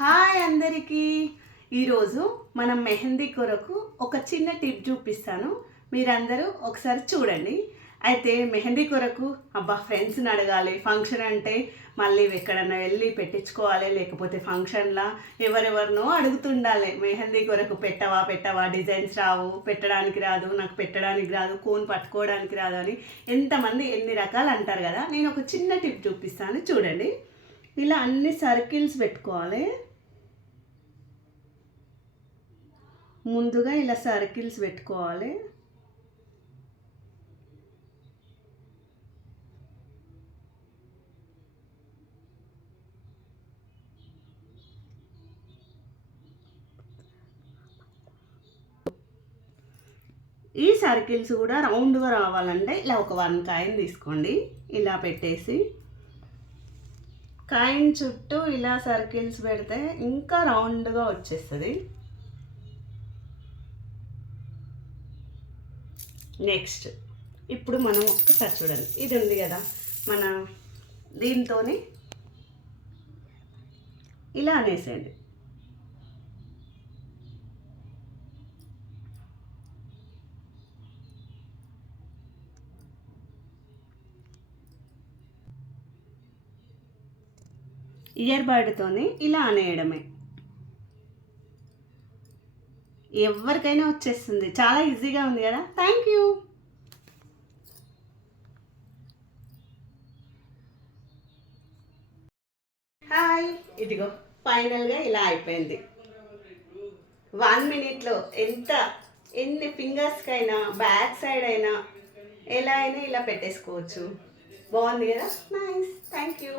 Hi అందరికీ. ఈరోజు మనం మెహందీ కొరకు ఒక చిన్న టిప్ చూపిస్తాను, మీరందరూ ఒకసారి చూడండి. అయితే మెహందీ కొరకు ఫ్రెండ్స్ని అడగాలి, ఫంక్షన్ అంటే మళ్ళీ ఎక్కడన్నా వెళ్ళి పెట్టించుకోవాలి, లేకపోతే ఫంక్షన్లా ఎవరెవరినో అడుగుతుండాలి. మెహందీ కొరకు పెట్టవా డిజైన్స్ రావు, పెట్టడానికి రాదు, నాకు పెట్టడానికి రాదు, కోన్ పట్టుకోవడానికి రాదు అని ఎంతమంది ఎన్ని రకాలు అంటారు కదా. నేను ఒక చిన్న టిప్ చూపిస్తాను చూడండి. ఇలా అన్ని సర్కిల్స్ పెట్టుకోవాలి. ముందుగా ఇలా సర్కిల్స్ పెట్టుకోవాలి. ఈ సర్కిల్స్ కూడా రౌండ్గా రావాలంటే ఇలా ఒక 1 కాయిన్ తీసుకోండి. ఇలా పెట్టేసి కాయిన్ చుట్టూ ఇలా సర్కిల్స్ పెడితే ఇంకా రౌండ్గా వచ్చేస్తుంది. నెక్స్ట్ ఇప్పుడు మనం ఒక్కసారి చూడండి, ఇది ఉంది కదా, మన దీంతో ఇలా అనేసేయండి. ఇయర్ బడ్తోని ఇలా అనేయడమే. ఎవరికైనా వచ్చేస్తుంది, చాలా ఈజీగా ఉంది కదా. Thank you. హాయ్, ఇదిగో ఫైనల్గా ఇలా అయిపోయింది. 1 మినిట్లో ఎన్ని ఫింగర్స్కైనా బ్యాక్ సైడ్ అయినా ఎలా అయినా ఇలా పెట్టేసుకోవచ్చు. బాగుంది కదా. నైస్. Thank you.